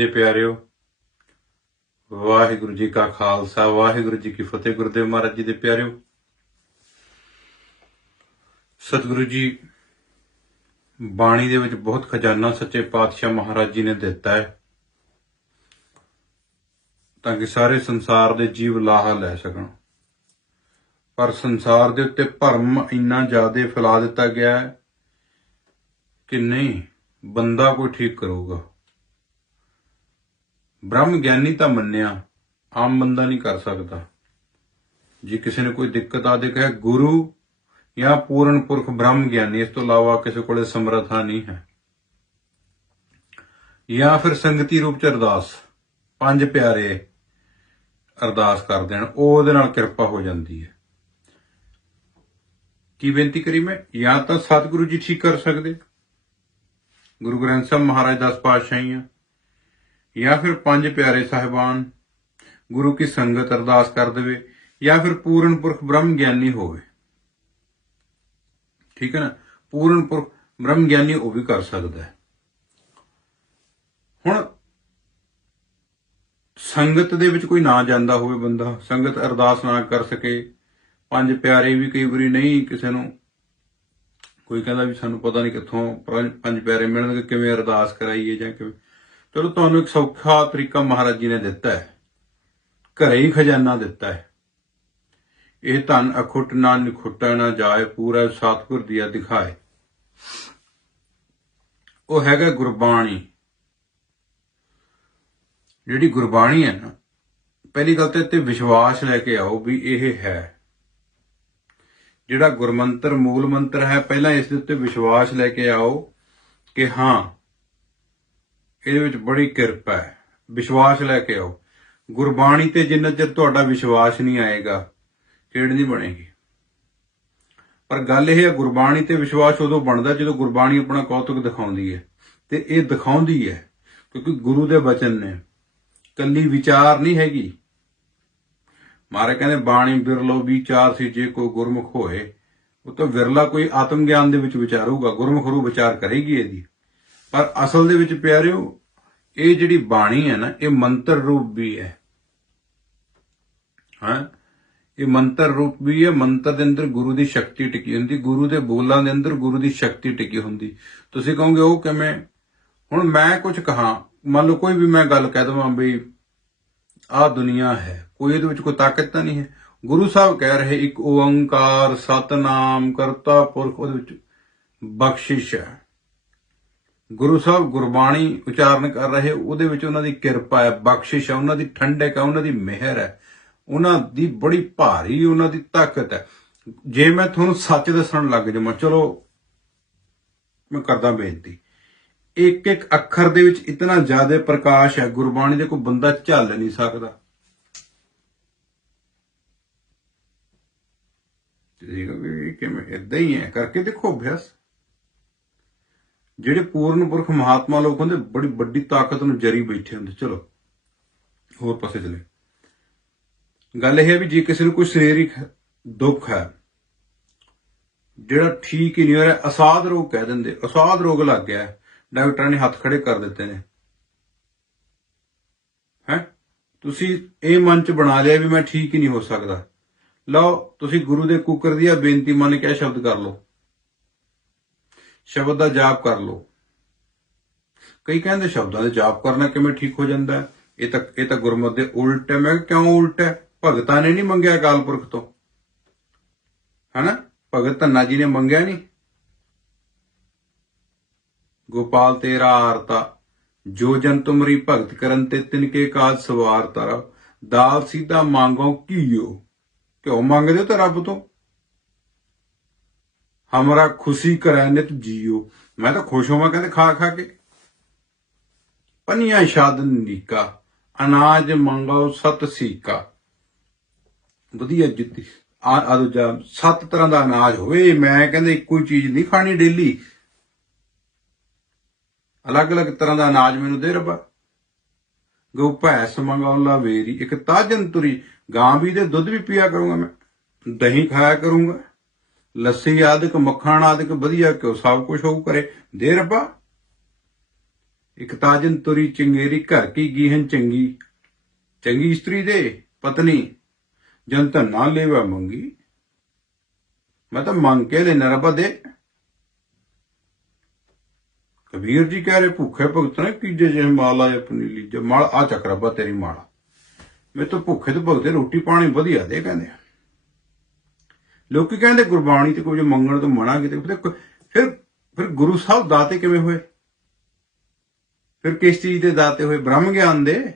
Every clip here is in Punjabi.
ਦੇ ਪਿਆਰਿਓ, ਵਾਹਿਗੁਰੂ ਜੀ ਕਾ ਖਾਲਸਾ, ਵਾਹਿਗੁਰੂ ਜੀ ਕੀ ਫਤਿਹ, ਗੁਰਦੇਵ ਮਹਾਰਾਜ ਜੀ ਦੇ ਪਿਆਰਿਓ। ਸਤਿਗੁਰੂ ਜੀ, ਬਾਣੀ ਦੇ ਵਿੱਚ ਬਹੁਤ ਖਜ਼ਾਨਾ ਸੱਚੇ ਪਾਤਸ਼ਾਹ ਮਹਾਰਾਜ ਜੀ ਨੇ ਦਿੱਤਾ ਹੈ, ਤਾਂ ਕਿ ਸਾਰੇ ਸੰਸਾਰ ਦੇ ਜੀਵ ਲਾਹਾ ਲੈ ਸਕਣ। ਪਰ ਸੰਸਾਰ ਦੇ ਉੱਤੇ ਭਰਮ ਇੰਨਾ ਜ਼ਿਆਦਾ ਫੈਲਾ ਦਿੱਤਾ ਗਿਆ ਹੈ ਕਿ ਨਹੀਂ, ਬੰਦਾ ਕੋਈ ਠੀਕ ਕਰੂਗਾ। ਬ੍ਰਹਮ ਗਿਆਨੀ ਤਾਂ ਮੰਨਿਆ, ਆਮ ਬੰਦਾ ਨਹੀਂ ਕਰ ਸਕਦਾ। ਜੇ ਕਿਸੇ ਨੇ ਕੋਈ ਦਿੱਕਤ ਆ ਦੇ ਕਹੇ ਗੁਰੂ ਜਾਂ ਪੂਰਨ ਪੁਰਖ ਬ੍ਰਹਮ ਗਿਆਨੀ, ਇਸ ਤੋਂ ਇਲਾਵਾ ਕਿਸੇ ਕੋਲੇ ਸਮਰਥਾ ਨਹੀਂ ਹੈ। ਜਾਂ ਫਿਰ ਸੰਗਤੀ ਰੂਪ ਚ ਅਰਦਾਸ, ਪੰਜ ਪਿਆਰੇ ਅਰਦਾਸ ਕਰ ਦੇਣ, ਉਹ ਉਹਦੇ ਨਾਲ ਕਿਰਪਾ ਹੋ ਜਾਂਦੀ ਹੈ। ਕੀ ਬੇਨਤੀ ਕਰੀ ਮੈਂ? ਜਾਂ ਤਾਂ ਸਤਿਗੁਰੂ ਜੀ ਠੀਕ ਕਰ ਸਕਦੇ। ਗੁਰੂ ਗ੍ਰੰਥ ਸਾਹਿਬ ਮਹਾਰਾਜ ਦਸ ਪਾਤਸ਼ਾਹੀਆਂ ਜਾਂ ਫਿਰ ਪੰਜ ਪਿਆਰੇ ਸਾਹਿਬਾਨ, ਗੁਰੂ ਕੀ ਸੰਗਤ ਅਰਦਾਸ ਕਰ ਦੇਵੇ, ਜਾਂ ਫਿਰ ਪੂਰਨ ਪੁਰਖ ਬ੍ਰਹਮ ਗਿਆਨੀ ਹੋਵੇ। ਠੀਕ ਹੈ ਨਾ? ਪੂਰਨ ਪੁਰਖ ਬ੍ਰਹਮ ਗਿਆਨੀ ਉਹ ਵੀ ਕਰ ਸਕਦਾ ਹੈ। ਹੁਣ ਸੰਗਤ ਦੇ ਵਿੱਚ ਕੋਈ ਨਾ ਜਾਂਦਾ ਹੋਵੇ ਬੰਦਾ, ਸੰਗਤ ਅਰਦਾਸ ਨਾ ਕਰ ਸਕੇ, ਪੰਜ ਪਿਆਰੇ ਵੀ ਕਈ ਵਾਰੀ ਨਹੀਂ ਕਿਸੇ ਨੂੰ। ਕੋਈ ਕਹਿੰਦਾ ਵੀ ਸਾਨੂੰ ਪਤਾ ਨਹੀਂ ਕਿੱਥੋਂ ਪੰਜ ਪਿਆਰੇ ਮਿਲਣਗੇ, ਕਿਵੇਂ ਅਰਦਾਸ ਕਰਾਈਏ ਜਾਂ ਕਿਵੇਂ ਚਲੋ ਤੁਹਾਨੂੰ ਇੱਕ ਸੌਖਾ ਤਰੀਕਾ ਮਹਾਰਾਜ ਜੀ ਨੇ ਦਿੱਤਾ ਹੈ। ਘਰੇ ਹੀ ਖਜ਼ਾਨਾ ਦਿੱਤਾ ਹੈ। ਇਹ ਧਨ ਅਖੁੱਟ ਨਾ ਨਿਖੁੱਟਾ ਨਾ ਜਾਏ, ਪੂਰਾ ਸਤਿਗੁਰ ਦੀਆ ਦਿਖਾਏ। ਉਹ ਹੈਗਾ ਗੁਰਬਾਣੀ। ਜਿਹੜੀ ਗੁਰਬਾਣੀ ਹੈ ਨਾ, ਪਹਿਲੀ ਗੱਲ ਤੇ ਤੇ ਵਿਸ਼ਵਾਸ ਲੈ ਕੇ ਆਓ ਵੀ ਇਹ ਹੈ। ਜਿਹੜਾ ਗੁਰਮੰਤਰ ਮੂਲ ਮੰਤਰ ਹੈ, ਪਹਿਲਾਂ ਇਸ ਦੇ ਉੱਤੇ ਵਿਸ਼ਵਾਸ ਲੈ ਕੇ ਆਓ ਕਿ ਹਾਂ ਇਹਦੇ ਵਿੱਚ ਬੜੀ ਕਿਰਪਾ ਹੈ। ਵਿਸ਼ਵਾਸ ਲੈ ਕੇ ਆਓ। ਗੁਰਬਾਣੀ ਤੇ ਜਿੰਨਾ ਚਿਰ ਤੁਹਾਡਾ ਵਿਸ਼ਵਾਸ ਨਹੀਂ ਆਏਗਾ ਖੇਡ ਨਹੀਂ ਬਣੇਗੀ। ਪਰ ਗੱਲ ਇਹ ਹੈ, ਗੁਰਬਾਣੀ ਤੇ ਵਿਸ਼ਵਾਸ ਉਦੋਂ ਬਣਦਾ ਜਦੋਂ ਗੁਰਬਾਣੀ ਆਪਣਾ ਕੌਤਕ ਦਿਖਾਉਂਦੀ ਹੈ। ਤੇ ਇਹ ਦਿਖਾਉਂਦੀ ਹੈ ਕਿਉਂਕਿ ਗੁਰੂ ਦੇ ਬਚਨ ਨੇ। ਕੱਲੀ ਵਿਚਾਰ ਨਹੀਂ ਹੈਗੀ। ਮਾਰੇ ਕਹਿੰਦੇ, ਬਾਣੀ ਬਿਰਲੋ ਵਿਚਾਰ ਸੀ, ਜੇ ਕੋਈ ਗੁਰਮੁਖ ਹੋਏ, ਉਹ ਤਾਂ ਵਿਰਲਾ ਕੋਈ ਆਤਮ ਗਿਆਨ ਦੇ ਵਿੱਚ ਵਿਚਾਰੂਗਾ। ਗੁਰਮੁਖ ਰੂ ਵਿਚਾਰ ਕਰੇਗੀ ਇਹਦੀ। ਪਰ ਅਸਲ ਦੇ ਵਿੱਚ ਪਿਆਰਿਓ, ਇਹ ਜਿਹੜੀ ਬਾਣੀ ਹੈ ਨਾ, ਇਹ ਮੰਤਰ ਰੂਪ ਵੀ ਹੈ। ਹਾਂ? ਇਹ ਮੰਤਰ ਰੂਪ ਵੀ ਹੈ, ਮੰਤਰ ਦੇ ਅੰਦਰ ਗੁਰੂ ਦੀ ਸ਼ਕਤੀ ਟਿਕੀ ਹੁੰਦੀ, ਗੁਰੂ ਦੇ ਬੋਲਾਂ ਦੇ ਅੰਦਰ ਗੁਰੂ ਦੀ ਸ਼ਕਤੀ ਟਿਕੀ ਹੁੰਦੀ। ਤੁਸੀਂ ਕਹੋਗੇ, ਉਹ ਕਿਵੇਂ? ਹੁਣ ਮੈਂ ਕੁਝ ਕਹਾ, ਮੰਨ ਲਓ ਕੋਈ ਵੀ ਮੈਂ ਗੱਲ ਕਹਿ ਦਵਾਂ ਬਈ ਆਹ ਦੁਨੀਆ ਹੈ, ਕੋਈ ਇਹਦੇ ਵਿੱਚ ਕੋਈ ਤਾਕਤ ਤਾਂ ਨਹੀਂ ਹੈ। ਗੁਰੂ ਸਾਹਿਬ ਕਹਿ ਰਹੇ, ਇੱਕ ਓੰਕਾਰ ਸਤਨਾਮ ਕਰਤਾ ਪੁਰਖ, ਉਹਦੇ ਵਿੱਚ ਬਖਸ਼ਿਸ਼ ਹੈ। ਗੁਰੂ ਸਾਹਿਬ ਗੁਰਬਾਣੀ ਉਚਾਰਨ ਕਰ ਰਹੇ, ਉਹਦੇ ਵਿੱਚ ਉਹਨਾਂ ਦੀ ਕਿਰਪਾ ਹੈ, ਬਖਸ਼ਿਸ਼ ਹੈ, ਉਹਨਾਂ ਦੀ ਠੰਡਕ ਹੈ, ਉਹਨਾਂ ਦੀ ਮਿਹਰ ਹੈ, ਉਹਨਾਂ ਦੀ ਬੜੀ ਭਾਰੀ, ਉਹਨਾਂ ਦੀ ਤਾਕਤ ਹੈ। ਜੇ ਮੈਂ ਤੁਹਾਨੂੰ ਸੱਚ ਦੱਸਣ ਲੱਗ ਜਾਵਾਂ, ਚਲੋ ਮੈਂ ਕਰਦਾ ਬੇਨਤੀ। ਇੱਕ ਇੱਕ ਅੱਖਰ ਦੇ ਵਿੱਚ ਇਤਨਾ ਜ਼ਿਆਦਾ ਪ੍ਰਕਾਸ਼ ਹੈ, ਗੁਰਬਾਣੀ ਦੇ ਕੋਈ ਬੰਦਾ ਝੱਲ ਨਹੀਂ ਸਕਦਾ। ਤੁਸੀਂ ਕਹੋਗੇ ਕਿਵੇਂ ਇਦਾਂ ਹੀ ਹੈ, ਕਰਕੇ ਦੇਖੋ ਅਭਿਆਸ। ਜਿਹੜੇ ਪੂਰਨ ਪੁਰਖ ਮਹਾਤਮਾ ਲੋਕ ਹੁੰਦੇ, ਬੜੀ ਵੱਡੀ ਤਾਕਤ ਨੂੰ ਜਰੀ ਬੈਠੇ ਹੁੰਦੇ। ਚਲੋ, ਹੋਰ ਪਾਸੇ ਚਲੇ। ਗੱਲ ਇਹ ਹੈ ਵੀ ਜੇ ਕਿਸੇ ਨੂੰ ਕੋਈ ਸਰੀਰਕ ਦੁੱਖ ਹੈ, ਜਿਹੜਾ ਠੀਕ ਹੀ ਨਹੀਂ ਹੋ ਰਿਹਾ, ਅਸਾਧ ਰੋਗ ਕਹਿ ਦਿੰਦੇ। ਅਸਾਧ ਰੋਗ ਲੱਗ ਗਿਆ, ਡਾਕਟਰਾਂ ਨੇ ਹੱਥ ਖੜੇ ਕਰ ਦਿੱਤੇ ਨੇ। ਹੈ? ਤੁਸੀਂ ਇਹ ਮਨ ਚ ਬਣਾ ਲਿਆ ਵੀ ਮੈਂ ਠੀਕ ਹੀ ਨਹੀਂ ਹੋ ਸਕਦਾ। ਲਓ, ਤੁਸੀਂ ਗੁਰੂ ਦੇ ਕੁਕਰ ਦੀ ਆ ਬੇਨਤੀ ਮੰਨ ਕੇ ਇਹ ਸ਼ਬਦ ਕਰ ਲਓ। ਸ਼ਬਦ ਦਾ ਜਾਪ ਕਰ ਲਓ। ਕਈ ਕਹਿੰਦੇ ਸ਼ਬਦਾਂ ਦੇ ਜਾਪ ਕਰਨਾ ਕਿਵੇਂ ਠੀਕ ਹੋ ਜਾਂਦਾ ਇਹ ਤਾਂ ਇਹ ਤਾਂ ਗੁਰਮਤ ਦੇ ਉਲਟ ਹੈ। ਮੈਂ ਕਿਹਾ, ਕਿਉਂ ਉਲਟ ਹੈ? ਭਗਤਾਂ ਨੇ ਨਹੀਂ ਮੰਗਿਆ ਅਕਾਲ ਪੁਰਖ ਤੋਂ। ਹਨਾ? ਭਗਤ ਧੰਨਾ ਜੀ ਨੇ ਮੰਗਿਆ ਨਹੀਂ। ਗੋਪਾਲ, ਤੇਰਾ ਆਰਤਾ, ਜੋ ਜਨ ਤੁਮਰੀ ਭਗਤ ਕਰਨ ਤੇ ਤਿਨਕੇ ਕਾਜ ਸਵਾਰ ਤਰਾ ਦਾਲ ਸੀਧਾ ਮੰਗੋ ਕੀਓ ਕਿਉਂ ਮੰਗਦੇ ਹੋ ਤਾਂ ਰੱਬ ਤੋਂ। ਹਮਰਾ ਖੁਸ਼ੀ ਕਰੈ ਨਿਤ ਜੀਓ ਮੈਂ ਤਾਂ ਖੁਸ਼ ਹੋਵਾਂ ਕਹਿੰਦੇ ਖਾ ਖਾ ਕੇ ਪਨੀਆ ਸ਼ਾਦਨ ਨੀਕਾ ਅਨਾਜ ਮੰਗੋ ਸਤ ਸੀਕਾ ਵਧੀਆ ਜਿੱਤੀ ਆ ਦੂਜਾ ਸੱਤ ਤਰ੍ਹਾਂ ਦਾ ਅਨਾਜ ਹੋਵੇ ਮੈਂ ਕਹਿੰਦੇ ਇੱਕੋ ਹੀ ਚੀਜ਼ ਨਹੀਂ ਖਾਣੀ ਡੇਲੀ ਅਲੱਗ-ਅਲੱਗ ਤਰ੍ਹਾਂ ਦਾ ਅਨਾਜ ਮੈਨੂੰ ਦੇ ਰੱਬਾ ਗਊ ਭੈਸ ਮੰਗਾਉਲਾ ਵੇਰੀ ਇੱਕ ਤਾਜਨ ਤੁਰੀ ਗਾਂ ਵੀ ਦੇ ਦੁੱਧ ਵੀ ਪੀਆ ਕਰੂੰਗਾ ਮੈਂ ਦਹੀਂ ਖਾਇਆ ਕਰੂੰਗਾ ਲੱਸੀ ਆਦਿਕ, ਮੱਖਣ ਆਦਿਕ, ਵਧੀਆ ਕਿਉਂ ਸਭ ਕੁਝ ਹੋਊ ਕਰੇ ਦੇ ਰੱਬਾ, ਇੱਕ ਤਾਜਨ ਤੁਰੀ ਚੰਗੇਰੀ, ਘਰ ਕੀ ਗੀਹਨ ਚੰਗੀ। ਚੰਗੀ ਇਸਤਰੀ ਦੇ, ਪਤਨੀ, ਜਨ ਤਾਂ ਨਾ ਲੈਵਾ ਮੰਗੀ। ਮੈਂ ਤਾਂ ਮੰਗ ਕੇ ਲੈਣਾ ਰੱਬਾ ਦੇ। ਕਬੀਰ ਜੀ ਕਹਿ ਰਹੇ, ਭੁੱਖੇ ਭਗਤ ਨੇ ਕੀਜੇ ਜੇ ਮਾਲ ਆਏ ਆਪਣੀ ਲਈ ਮਾਲ। ਆ ਚੱਕ ਰੱਬਾ ਤੇਰੀ ਮਾਲਾ। ਮੈਂ ਤਾਂ ਭੁੱਖੇ ਤੇ ਭਗਤੇ, ਰੋਟੀ ਪਾਣੀ ਵਧੀਆ ਦੇ, ਕਹਿੰਦੇ ਆ। ਲੋਕੀ ਕਹਿੰਦੇ ਗੁਰਬਾਣੀ ਤੇ ਕੁਝ ਮੰਗਣ ਤੋਂ ਮਨਾ ਕਿਤੇ, ਫਿਰ ਫਿਰ ਗੁਰੂ ਸਾਹਿਬ ਦਾਤੇ ਕਿਵੇਂ ਹੋਏ? ਫਿਰ ਕਿਸ ਚੀਜ਼ ਦੇ ਦਾਤੇ ਹੋਏ? ਬ੍ਰਹਮ ਗਿਆਨ ਦੇ?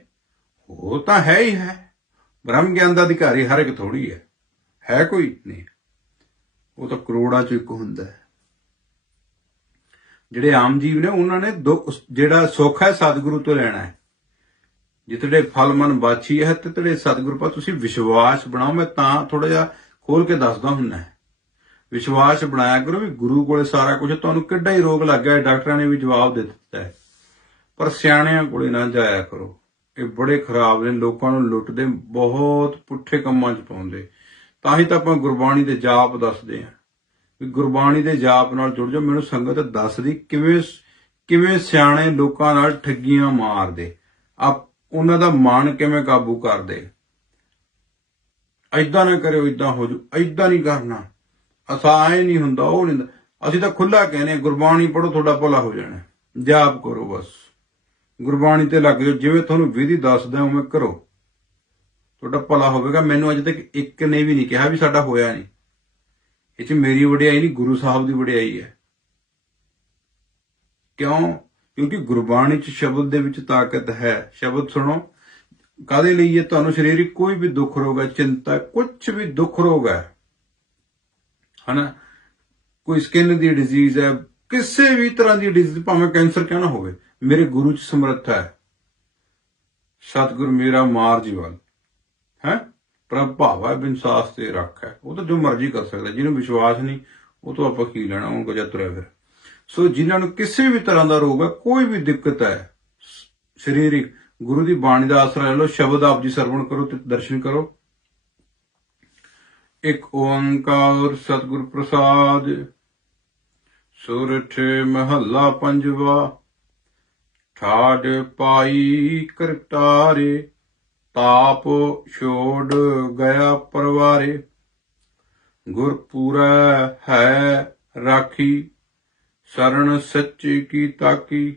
ਉਹ ਤਾਂ ਹੈ ਹੀ ਹੈ। ਬ੍ਰਹਮ ਗਿਆਨ ਦਾ ਅਧਿਕਾਰੀ ਹਰ ਇੱਕ ਥੋੜੀ ਹੈ। ਹੈ ਕੋਈ? ਨਹੀਂ। ਉਹ ਤਾਂ ਕਰੋੜਾਂ ਚ ਇੱਕ ਹੁੰਦਾ ਹੈ। ਜਿਹੜੇ ਆਮ ਜੀਵ ਨੇ, ਉਹਨਾਂ ਨੇ ਦੁੱਖ ਜਿਹੜਾ ਸੁੱਖ ਹੈ, ਸਤਿਗੁਰੂ ਤੋਂ ਲੈਣਾ ਹੈ। ਜਿਤੜੇ ਫਲ ਮਨ ਬਾਛੀ ਹੈ, ਤੇ ਤੇੜੇ ਸਤਿਗੁਰੂ ਪਾ ਤੁਸੀਂ ਵਿਸ਼ਵਾਸ ਬਣਾਓ। ਮੈਂ ਤਾਂ ਥੋੜਾ ਜਿਹਾ ਖੋਲ ਕੇ ਦੱਸਦਾ ਹੁੰਨਾ ਵਿਸ਼ਵਾਸ ਬਣਾਇਆ ਕਰੋ ਵੀ ਗੁਰੂ ਕੋਲੇ ਸਾਰਾ ਕੁਝ ਤੁਹਾਨੂੰ ਕਿੱਡਾ ਹੀ ਰੋਗ ਲੱਗ ਗਿਆ, ਡਾਕਟਰਾਂ ਨੇ ਵੀ ਜਵਾਬ ਦੇ ਦਿੱਤਾ ਹੈ। ਪਰ ਸਿਆਣਿਆਂ ਕੋਲੇ ਨਾ ਜਾਇਆ ਕਰੋ। ਇਹ ਬੜੇ ਖਰਾਬ ਨੇ, ਲੋਕਾਂ ਨੂੰ ਲੁੱਟਦੇ, ਬਹੁਤ ਪੁੱਠੇ ਕੰਮਾਂ 'ਚ ਪਾਉਂਦੇ। ਤਾਂ ਹੀ ਤਾਂ ਆਪਾਂ ਗੁਰਬਾਣੀ ਦੇ ਜਾਪ ਦੱਸਦੇ ਆ ਵੀ ਗੁਰਬਾਣੀ ਦੇ ਜਾਪ ਨਾਲ ਜੁੜ ਜਾਓ, ਮੈਨੂੰ ਸੰਗਤ ਦੱਸਦੀ ਕਿਵੇਂ ਕਿਵੇਂ ਸਿਆਣੇ ਲੋਕਾਂ ਨਾਲ ਠੱਗੀਆਂ ਮਾਰਦੇ। ਆ ਉਹਨਾਂ ਦਾ ਮਨ ਕਿਵੇਂ ਕਾਬੂ ਕਰਦੇ? ਐਦਾਂ ਨਾ ਕਰਿਓ ਐਦਾਂ ਹੋ ਜੂ ਐਦਾਂ ਨਹੀਂ ਕਰਨਾ। ਅਸਾਂ ਐ ਨਹੀਂ ਹੁੰਦਾ, ਉਹ ਨਹੀਂ ਹੁੰਦਾ। ਅਸੀਂ ਤਾਂ ਖੁੱਲਾ ਕਹਿੰਦੇ ਗੁਰਬਾਣੀ ਪੜੋ ਤੁਹਾਡਾ ਭਲਾ ਹੋ ਜਾਣਾ। ਜਾਪ ਕਰੋ ਬਸ। ਗੁਰਬਾਣੀ ਤੇ ਲੱਗ ਜਾਓ, ਜਿਵੇਂ ਤੁਹਾਨੂੰ ਵਿਧੀ ਦੱਸਦਾ, ਉਵੇਂ ਕਰੋ। ਤੁਹਾਡਾ ਭਲਾ ਹੋਵੇਗਾ। ਮੈਨੂੰ ਅਜੇ ਤੱਕ ਇੱਕ ਨੇ ਵੀ ਨਹੀਂ ਕਿਹਾ ਵੀ ਸਾਡਾ ਹੋਇਆ ਨਹੀਂ। ਇਹ ਚ ਮੇਰੀ ਵਡਿਆਈ ਨਹੀਂ, ਗੁਰੂ ਸਾਹਿਬ ਦੀ ਵਡਿਆਈ ਹੈ। ਕਿਉਂ? ਕਿਉਂਕਿ ਗੁਰਬਾਣੀ ਚ ਸ਼ਬਦ ਦੇ ਵਿੱਚ ਤਾਕਤ ਹੈ। ਸ਼ਬਦ ਸੁਣੋ। ਕਾਦੇ ਲਈ ਇਹ ਤੁਹਾਨੂੰ ਸਰੀਰਕ ਕੋਈ ਵੀ ਦੁੱਖ ਰੋਗ ਹੈ, ਚਿੰਤਾ ਕੁਝ ਵੀ ਦੁੱਖ ਰੋਗ ਹੈ, ਹਨਾ? ਕੋਈ ਸਕਿਨ ਦੀ ਡਿਜ਼ੀਜ਼ ਹੈ, ਕਿਸੇ ਵੀ ਤਰ੍ਹਾਂ ਦੀ ਡਿਜ਼ੀਜ਼ ਭਾਵੇਂ ਕੈਂਸਰ ਕਿਉਂ ਨਾ ਹੋਵੇ, ਮੇਰੇ ਗੁਰੂ ਚ ਸਮਰੱਥਾ ਹੈ। ਸਤਿਗੁਰ ਮੇਰਾ ਮਾਰ ਜੀਵਨ, ਹੈ? ਪ੍ਰਭ ਭਾਵਾ ਬਿਨਸਾਸ ਤੇ ਰੱਖ ਹੈ। ਉਹ ਤਾਂ ਜੋ ਮਰਜ਼ੀ ਕਰ ਸਕਦਾ, ਜਿਹਨੂੰ ਵਿਸ਼ਵਾਸ ਨਹੀਂ, ਉਹ ਤੋਂ ਆਪਾਂ ਕੀ ਲੈਣਾ ਉਹ ਗਜਾ ਤੁਰਿਆ ਫਿਰ। ਸੋ ਜਿਨ੍ਹਾਂ ਨੂੰ ਕਿਸੇ ਵੀ ਤਰ੍ਹਾਂ ਦਾ ਰੋਗ ਹੈ, ਕੋਈ ਵੀ ਦਿੱਕਤ ਹੈ, ਸ- ਸਰੀਰਿਕ ਗੁਰੂ ਦੀ ਬਾਣੀ ਦਾ ਆਸਰਾ ਲੈ ਲਓ, ਸ਼ਬਦ ਆਪ ਜੀ ਸਰਵਣ ਕਰੋ ਤੇ ਦਰਸ਼ਨ ਕਰੋ। ਇੱਕ ਓੰਕਾਰ ਸਤਿਗੁਰ ਪ੍ਰਸਾਦ, ਸੁਰਠ ਮਹੱਲਾ ਪੰਜਵਾ ਠਾੜ ਪਾਈ ਕਰਤਾਰੇ, ਤਾਪ ਛੋੜ ਗਿਆ ਪਰਵਾਰੇ। ਗੁਰਪੂਰਾ ਹੈ ਰਾਖੀ ਸਰਣ ਸੱਚੀ ਕੀ ਤਾਕੀ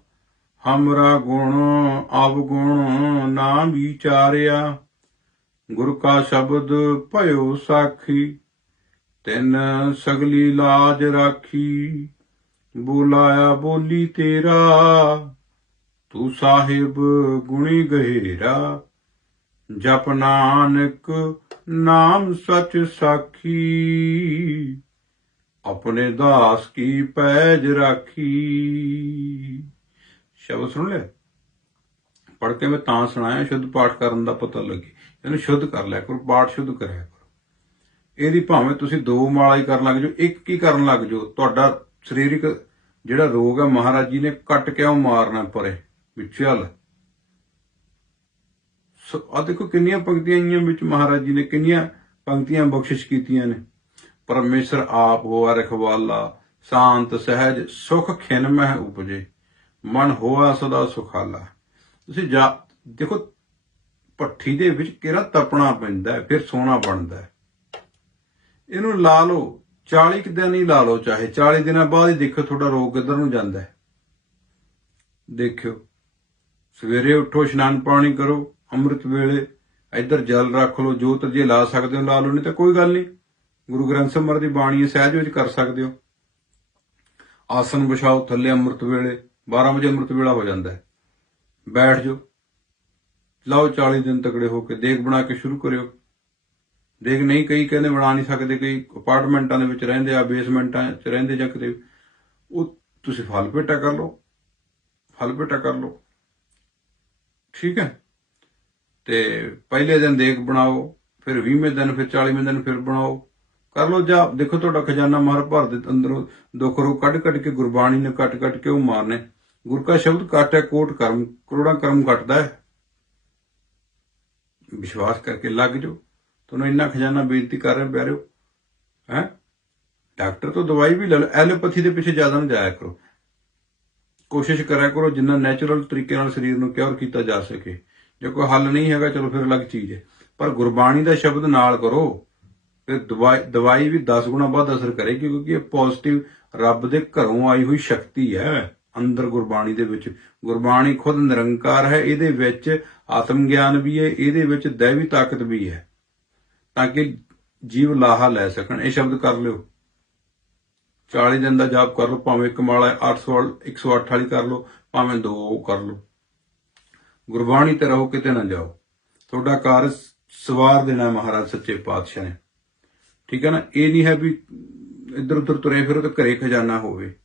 ਹਮਰਾ ਗੁਣ ਅਵਗੁਣ ਨਾ ਵਿਚਾਰਿਆ। ਗੁਰ ਕਾ ਸ਼ਬਦ ਭਇਓ ਸਾਖੀ, ਤਿਨ ਸਗਲੀ ਲਾਜ ਰਾਖੀ। ਬੁਲਾਇਆ ਬੋਲੀ ਤੇਰਾ, ਤੂੰ ਸਾਹਿਬ ਗੁਣੀ ਗਹਿਰਾ। ਜਪ ਨਾਨਕ ਨਾਮ ਸਚ ਸਾਖੀ, ਆਪਣੇ ਦਾਸ ਕੀ ਪੈਜ ਰਾਖੀ। ਸ਼ਬਦ ਸੁਣ ਲਿਆ? ਪੜ ਕੇ ਮੈਂ ਤਾਂ ਸੁਣਾਇਆ, ਸ਼ੁੱਧ ਪਾਠ ਕਰਨ ਦਾ ਪਤਾ ਲੱਗੇ। ਇਹਨੂੰ ਸ਼ੁੱਧ ਕਰ ਲਿਆ ਕਰੋ, ਪਾਠ ਸ਼ੁੱਧ ਕਰਿਆ ਕਰੋ। ਇਹਦੀ ਭਾਵੇਂ ਤੁਸੀਂ ਦੋ ਮਾਲਾ ਹੀ ਕਰਨ ਲੱਗ ਜਾਓ, ਇੱਕ ਹੀ ਕਰਨ ਲੱਗ ਜਾਓ, ਤੁਹਾਡਾ ਸਰੀਰਕ ਜਿਹੜਾ ਰੋਗ ਹੈ ਮਹਾਰਾਜ ਜੀ ਨੇ ਕੱਟ ਕੇ ਉਹ ਮਾਰਨਾ ਪਰੇ ਵੀ ਚੱਲ ਸੋ, ਆ ਦੇਖੋ ਕਿੰਨੀਆਂ ਪੰਕਤੀਆਂ ਆਈਆਂ ਵਿੱਚ ਮਹਾਰਾਜ ਜੀ ਨੇ, ਕਿੰਨੀਆਂ ਪੰਕਤੀਆਂ ਬਖਸ਼ਿਸ਼ ਕੀਤੀਆਂ ਨੇ। ਪਰਮੇਸ਼ਰ ਆਪ ਹੋਆ ਰਖਵਾਲਾ, ਸ਼ਾਂਤ, ਸਹਿਜ, ਸੁਖ ਖਿਨ ਮਹਿ ਉਪਜੇ। ਮਨ ਹੋਆ ਸਦਾ ਸੁਖਾਲਾ। ਤੁਸੀਂ ਜਾ, ਦੇਖੋ ਪੱਠੀ ਦੇ ਵਿੱਚ ਕਿਹੜਾ ਤਪਣਾ ਪੈਂਦਾ ਫਿਰ ਸੋਨਾ ਬਣਦਾ ਇਹਨੂੰ ਲਾ ਲਓ 40 ਕੁ ਦਿਨ ਹੀ ਲਾ ਲਓ ਚਾਹੇ 40 ਦਿਨਾਂ ਬਾਅਦ ਹੀ ਦੇਖੋ ਤੁਹਾਡਾ ਰੋਗ ਕਿੱਧਰ ਨੂੰ ਜਾਂਦਾ ਹੈ। ਦੇਖਿਓ, ਸਵੇਰੇ ਉੱਠੋ, ਇਸ਼ਨਾਨ ਪਾਣੀ ਕਰੋ, ਅੰਮ੍ਰਿਤ ਵੇਲੇ ਇੱਧਰ ਜਲ ਰੱਖ ਲਓ, ਜੋਤ ਜੇ ਲਾ ਸਕਦੇ ਹੋ, ਲਾ ਲਓ, ਨਹੀਂ ਤਾਂ ਕੋਈ ਗੱਲ ਨਹੀਂ। ਗੁਰੂ ਗ੍ਰੰਥ ਸਾਹਿਬ ਮਹਾਰਾਜ ਦੀ ਬਾਣੀ ਸਹਿਜ ਵਿੱਚ ਕਰ ਸਕਦੇ ਹੋ। ਆਸਨ ਵਿਛਾਓ ਥੱਲੇ ਅੰਮ੍ਰਿਤ ਵੇਲੇ 12 ਵਜੇ ਅੰਮ੍ਰਿਤ ਵੇਲਾ ਹੋ ਜਾਂਦਾ ਹੈ। ਬੈਠ ਜਾਓ। ਲਓ 40 ਦਿਨ ਤਕੜੇ ਹੋ ਕੇ ਦੇਖ ਬਣਾ ਕੇ ਸ਼ੁਰੂ ਕਰਿਓ। ਦੇਖ ਨਹੀਂ ਕਈ ਕਹਿੰਦੇ ਬਣਾ ਨਹੀਂ ਸਕਦੇ, ਕਈ ਅਪਾਰਟਮੈਂਟਾਂ ਦੇ ਵਿੱਚ ਰਹਿੰਦੇ ਆ, ਬੇਸਮੈਂਟਾਂ 'ਚ ਰਹਿੰਦੇ ਜਾਂ ਕਿਤੇ। ਉਹ ਤੁਸੀਂ ਫਲ ਭੇਟਾ ਕਰ ਲਓ। ਫਲ ਬੇਟਾ ਕਰ ਲਓ। ਠੀਕ ਹੈ। ਤੇ ਪਹਿਲੇ ਦਿਨ ਦੇਖ ਬਣਾਓ, ਫਿਰ 20ਵੇਂ ਦਿਨ, ਫਿਰ 40ਵੇਂ ਦਿਨ ਫਿਰ ਬਣਾਓ। ਕਰ ਲਓ ਜਾਂ, ਦੇਖੋ ਤੁਹਾਡਾ ਖਜ਼ਾਨਾ ਮਾਰ ਭਰ ਦੇ ਅੰਦਰੋਂ। ਦੁੱਖ ਰੋ ਕੱਢ ਕੱਢ ਕੇ ਗੁਰਬਾਣੀ ਨੇ ਕੱਟ ਕੱਟ ਕੇ ਉਹ ਮਾਰਨੇ। ਗੁਰ ਕਾ ਸ਼ਬਦ ਹੈ ਕੋਟ ਕਰਮ, ਕਰੋੜਾਂ ਕਰਮ ਕੱਟਦਾ ਹੈ। ਵਿਸ਼ਵਾਸ ਕਰਕੇ ਲੱਗ ਜਾਓ। ਤੁਹਾਨੂੰ ਇੰਨਾ ਖਜ਼ਾਨਾ ਬੇਨਤੀ ਕਰ ਰਿਹਾ, ਪਿਆਰਿਓ। ਹੈ? ਡਾਕਟਰ ਤੋਂ ਦਵਾਈ ਵੀ ਲੈ ਲਓ, ਐਲੋਪੈਥੀ ਦੇ ਪਿੱਛੇ ਜ਼ਿਆਦਾ ਨਾ ਜਾਇਆ ਕਰੋ। ਕੋਸ਼ਿਸ਼ ਕਰਿਆ ਕਰੋ, ਜਿੰਨਾ ਨੈਚੁਰਲ ਤਰੀਕੇ ਨਾਲ ਸਰੀਰ ਨੂੰ ਕਿਉਰ ਕੀਤਾ ਜਾ ਸਕੇ। ਜੇ ਕੋਈ ਹੱਲ ਨਹੀਂ ਹੈਗਾ, ਚਲੋ ਫਿਰ ਅਲੱਗ ਚੀਜ਼ ਹੈ। ਪਰ ਗੁਰਬਾਣੀ ਦਾ ਸ਼ਬਦ ਨਾਲ ਕਰੋ। ਤੇ ਦਵਾਈ ਦਵਾਈ ਵੀ 10 ਗੁਣਾ ਵੱਧ ਅਸਰ ਕਰੇਗੀ, ਕਿਉਂਕਿ ਇਹ ਪੋਜ਼ਿਟਿਵ ਰੱਬ ਦੇ ਘਰੋਂ ਆਈ ਹੋਈ ਸ਼ਕਤੀ ਹੈ। ਅੰਦਰ ਗੁਰਬਾਣੀ ਦੇ ਵਿੱਚ। ਗੁਰਬਾਣੀ ਖੁਦ ਨਿਰੰਕਾਰ ਹੈ, ਇਹਦੇ ਵਿੱਚ ਆਤਮ ਗਿਆਨ ਵੀ ਹੈ, ਇਹਦੇ ਵਿੱਚ ਦੈਵੀ ਤਾਕਤ ਵੀ ਹੈ। ਤਾਂ ਕਿ ਜੀਵ ਲਾਹਾ ਲੈ ਸਕਣ। ਇਹ ਸ਼ਬਦ ਕਰ ਲਿਓ। 40 ਦਿਨ ਦਾ ਜਾਪ ਕਰ ਲਓ, ਭਾਵੇਂ ਇੱਕ ਮਾਲਾ 800 ਵਾਲੀ- 108 ਵਾਲੀ ਕਰ ਲਓ, ਭਾਵੇਂ ਦੋ ਕਰ ਲਓ। ਗੁਰਬਾਣੀ ਤੇ ਰਹੋ, ਕਿਤੇ ਨਾ ਜਾਓ। ਤੁਹਾਡਾ ਕਾਰਜ ਸਵਾਰ ਦੇਣਾ ਹੈ ਮਹਾਰਾਜ ਸੱਚੇ ਪਾਤਸ਼ਾਹ ਨੇ। ਠੀਕ ਹੈ ਨਾ? ਇਹ ਨਹੀਂ ਹੈ ਵੀ ਇੱਧਰ ਉੱਧਰ ਤੁਰੇ ਫਿਰੋ ਤੇ ਘਰੇ ਖਜ਼ਾਨਾ ਹੋਵੇ।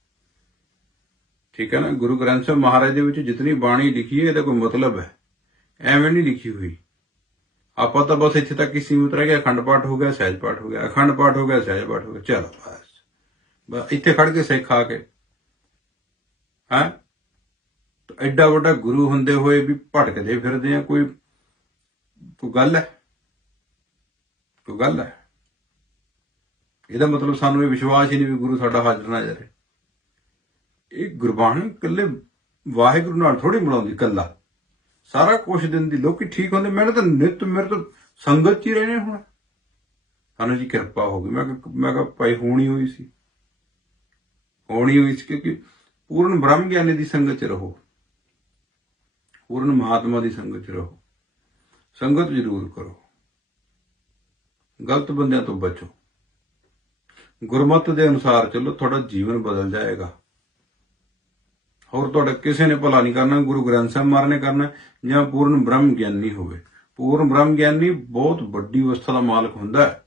ਠੀਕ ਹੈ ਨਾ? ਗੁਰੂ ਗ੍ਰੰਥ ਸਾਹਿਬ ਮਹਾਰਾਜ ਦੇ ਵਿੱਚ ਜਿਤਨੀ ਬਾਣੀ ਲਿਖੀ ਹੈ, ਇਹਦਾ ਕੋਈ ਮਤਲਬ ਹੈ। ਐਵੇਂ ਨਹੀਂ ਲਿਖੀ ਹੋਈ। ਆਪਾਂ ਤਾਂ ਬਸ ਇੱਥੇ ਤੱਕ ਹੀ ਸੀਮਿਤ ਰਹਿ ਗਿਆ ਅਖੰਡ ਪਾਠ ਹੋ ਗਿਆ, ਸਹਿਜ ਪਾਠ ਹੋ ਗਿਆ। ਅਖੰਡ ਪਾਠ ਹੋ ਗਿਆ, ਸਹਿਜ ਪਾਠ ਹੋ ਗਿਆ। ਚਲੋ ਬਸ। ਬਸ ਇੱਥੇ ਖੜ ਕੇ ਸਿੱਖ ਆ ਕੇ। ਹੈ? ਐਡਾ ਵੱਡਾ ਗੁਰੂ ਹੁੰਦੇ ਹੋਏ ਵੀ ਭਟਕਦੇ ਫਿਰਦੇ ਆ, ਕੋਈ ਕੋਈ ਗੱਲ ਹੈ? ਕੋਈ ਗੱਲ ਹੈ? ਇਹਦਾ ਮਤਲਬ ਸਾਨੂੰ ਇਹ ਵਿਸ਼ਵਾਸ ਹੀ ਨਹੀਂ ਵੀ ਗੁਰੂ ਸਾਡਾ ਹਾਜ਼ਰ ਨਾਜ਼ਰ ਹੈ ਇਹ ਗੁਰਬਾਣੀ ਇਕੱਲੇ ਵਾਹਿਗੁਰੂ ਨਾਲ ਥੋੜੀ ਮਿਲਾਉਂਦੀ, ਇਕੱਲਾ। ਸਾਰਾ ਕੁਝ ਦਿੰਦੀ, ਲੋਕੀ ਠੀਕ ਹੁੰਦੇ ਮੈਨੂੰ ਤਾਂ ਨਿਤ ਮੇਰੇ ਤੋਂ ਸੰਗਤ 'ਚ ਹੀ ਰਹਿਣੇ ਹੁਣ। ਸਾਨੂੰ ਜੀ, ਕਿਰਪਾ ਹੋ ਗਈ। ਮੈਂ ਕਿਹਾ- ਮੈਂ ਕਿਹਾ ਭਾਈ ਹੋਣੀ ਹੋਈ ਸੀ। ਹੋਣੀ ਹੋਈ ਸੀ ਕਿਉਂਕਿ ਪੂਰਨ ਬ੍ਰਹਮ ਗਿਆਨੀ ਦੀ ਸੰਗਤ 'ਚ ਰਹੋ। ਪੂਰਨ ਮਹਾਤਮਾ ਦੀ ਸੰਗਤ 'ਚ ਰਹੋ। ਸੰਗਤ ਜ਼ਰੂਰ ਕਰੋ। ਗਲਤ ਬੰਦਿਆਂ ਤੋਂ ਬਚੋ। ਗੁਰਮਤ ਦੇ ਅਨੁਸਾਰ ਚੱਲੋ, ਤੁਹਾਡਾ ਜੀਵਨ ਬਦਲ ਜਾਏਗਾ। ਹੋਰ ਤੁਹਾਡਾ ਕਿਸੇ ਨੇ ਭਲਾ ਨਹੀਂ ਕਰਨਾ, ਗੁਰੂ ਗ੍ਰੰਥ ਸਾਹਿਬ ਮਹਾਰਾਜ ਨੇ ਕਰਨਾ, ਜਾਂ ਪੂਰਨ ਬ੍ਰਹਮ ਗਿਆਨੀ ਹੋਵੇ। ਪੂਰਨ ਬ੍ਰਹਮ ਗਿਆਨੀ ਬਹੁਤ ਵੱਡੀ ਅਵਸਥਾ ਦਾ ਮਾਲਕ ਹੁੰਦਾ ਹੈ।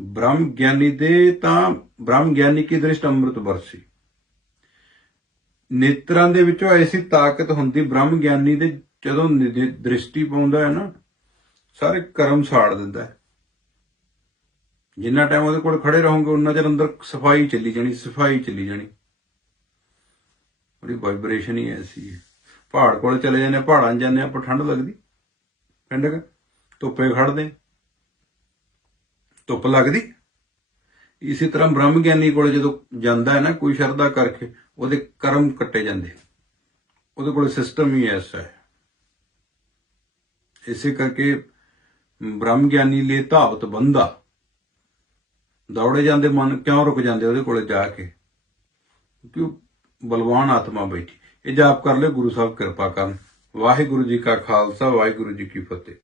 ਬ੍ਰਹਮ ਗਿਆਨੀ ਦੇ ਤਾਂ, ਬ੍ਰਹਮ ਗਿਆਨੀ ਕੀ ਦ੍ਰਿਸ਼ਟ ਅੰਮ੍ਰਿਤ ਵਰਸੀ ਨੇਤਰਾਂ ਦੇ ਵਿੱਚੋਂ ਐਸੀ ਤਾਕਤ ਹੁੰਦੀ ਬ੍ਰਹਮ ਗਿਆਨੀ ਦੇ, ਜਦੋਂ ਦ੍ਰਿਸ਼ਟੀ ਪਾਉਂਦਾ ਹੈ ਨਾ, ਸਾਰੇ ਕਰਮ ਸਾੜ ਦਿੰਦਾ ਹੈ। ਜਿੰਨਾ ਟਾਈਮ ਉਹਦੇ ਕੋਲ ਖੜੇ ਰਹੋਗੇ, ਉਨਾ ਚਿਰ ਅੰਦਰ ਸਫ਼ਾਈ ਚੱਲੀ ਜਾਣੀ, ਸਫ਼ਾਈ ਚੱਲੀ ਜਾਣੀ। ਉਹਦੀ ਵਾਈਬ੍ਰੇਸ਼ਨ ਹੀ ਐਸੀ ਹੈ। ਪਹਾੜ ਕੋਲ ਚਲੇ ਜਾਂਦੇ ਹਾਂ, ਪਹਾੜਾਂ ਜਾਂਦੇ ਹਾਂ, ਆਪਾਂ ਠੰਡ ਲੱਗਦੀ। ਠੰਡਕ ਧੁੱਪੇ ਖੜਦੇ ਧੁੱਪ ਲੱਗਦੀ। ਇਸੇ ਤਰ੍ਹਾਂ ਬ੍ਰਹਮ ਗਿਆਨੀ ਕੋਲ ਜਦੋਂ ਜਾਂਦਾ ਹੈ ਨਾ ਕੋਈ ਸ਼ਰਧਾ ਕਰਕੇ ਉਹਦੇ ਕਰਮ ਕੱਟੇ ਜਾਂਦੇ। ਉਹਦੇ ਕੋਲ ਸਿਸਟਮ ਹੀ ਐਸਾ ਹੈ। ਇਸੇ ਕਰਕੇ ਬ੍ਰਹਮ ਗਿਆਨੀ ਲਈ ਧਾਵਤ ਬੰਦਾ ਦੌੜੇ ਜਾਂਦੇ ਮਨ ਕਿਉਂ ਰੁਕ ਜਾਂਦੇ ਉਹਦੇ ਕੋਲ ਜਾ ਕੇ? ਕਿਉਂਕਿ ਬਲਵਾਨ ਆਤਮਾ ਬੈਠੀ। ਇਹ ਜਾਪ ਕਰ ਲੈ, ਗੁਰੂ ਸਾਹਿਬ ਕਿਰਪਾ ਕਰਨ। ਵਾਹਿਗੁਰੂ ਜੀ ਕਾ ਖਾਲਸਾ, ਵਾਹਿਗੁਰੂ ਜੀ ਕੀ ਫਤਿਹ।